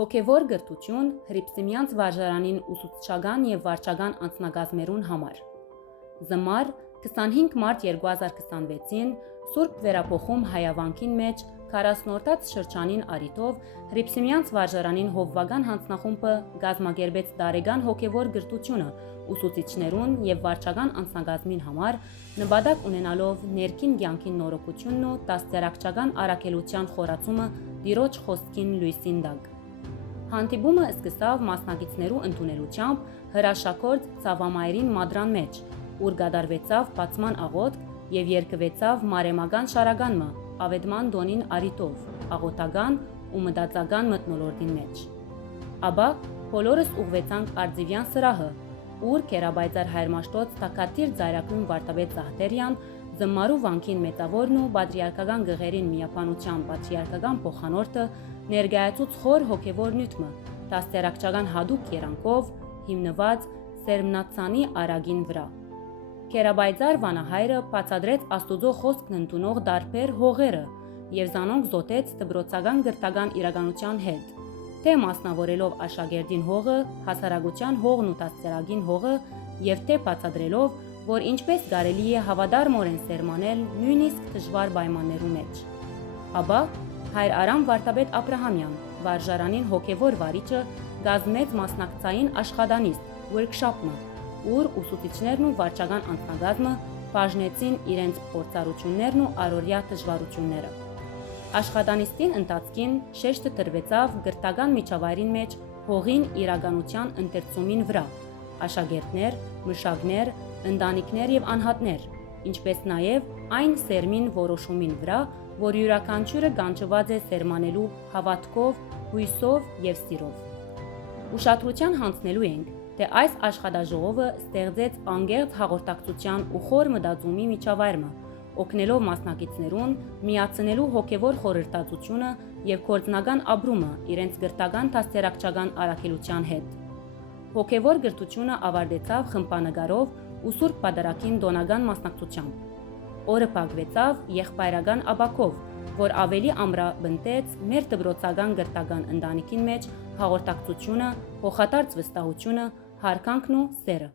Հոգևոր գրթություն Հռիփսիմյանց վարժարանին ուսուցչական եւ վարչական անձնագազմերուն համար։ Զմար 25 մարտ 2026-ին Սուրբ վերափոխում հայավանքին մեջ 40-րդ շրջանին արիտով Հռիփսիմյանց վարժարանին հովվական հանձնախումբը գազմագերբեց դարեգան հոգևոր գրթությունը ուսուցիչներուն եւ վարչական անձնագազմին համար նպատակ ունենալով ներքին կյանքին նորոգությունն ու դաստիարակչական առաքելության խորացումը Տիրոջ խոսքին լույսին տակ։ Հանդիպումը սկսավ մասնակիցներու ընդունելությամբ հրաշագործ Ցավամայրին մադրան մեջ, ուր կատարվեցավ բացման աղոթք եւ երկվեցավ մարեմական շարականը ավետման դոնին արիտով, աղոթական ու մտածական մթնոլորտին մեջ։ Ապա բոլորս ուղվեցանք Արձիվյան սրահը, ուր Կերաբայծար հայրմաշտոց Թակատիր Ձայրակուն Վարդապետ Զահտերյան Զմարու վանքին մեծավորն ու պատրիարքական գղերին միապանության պատրիարքական փոխանորդը ներկայացուց խոր հոգևոր նյութը, դաստիարակչական հադուկ երանքով հիմնված Սերմնացանի արագին վրա։ Կերաբայծար վանահայրը բացադրեց Աստուծո խոսքն ընդունող դարբեր հողերը եւ զանոնք զոտեց դբրոցական գրթական իրականության հետ, թե մասնավորելով աշակերտին հողը, հասարակության հողն ու դաստիարակին հողը եւ թե բացադրելով, որ ինչպես կարելի է հավատարմորեն սերմանել նույնիսկ դժվար պայմաններու մեջ։ Ապա հայր Արամ Վարդապետ Աբրահամյան, վարժարանին հոգևոր վարիչը, գազմեց մասնակցային աշխատանիստ workshop-ը, ուր ուսուցիչներն ու վարչական անձնագազմը բաժնեցին իրենց փորձառություններն ու առօրյա դժվարությունները։ Աշխատանիստին ընթացքին շեշտը դրվեցավ գրթական միջավայրին մեջ հողին իրականության ընթերցումին վրա, աշակերտներ, մշակներ, ընտանիքներ եւ անհատներ, ինչպես նաեւ այն սերմին որոշումին վրա, որ յուրաքանչյուրը կանչված է սերմանելու հավատքով, հույսով եւ սիրով։ Ուշադրության հանձնելու ենք, թե այս աշխատաժողովը ստեղծեց անկեղծ հաղորդակցության ու խոր մտածումի միջավայրը, օգնելով մասնակիցներուն միացնելու հոգևոր խորհրդածությունը եւ գործնական ապրումը իրենց գրթական դաստիարակչական առաքելության հետ։ Հոգևոր գրթությունը ավարտեցավ խմբանկարով ու Սուրբ Պատարագին տոնական մասնակցությամբ։ Օրը փակվեցավ եղբայրական աբակով, որ ավելի ամրապնդեց մեր դպրոցական գրթական ընտանիքին մեջ հաղորդակցությունը, փոխադարձ վստահությունը, հարկանքն ու սերը։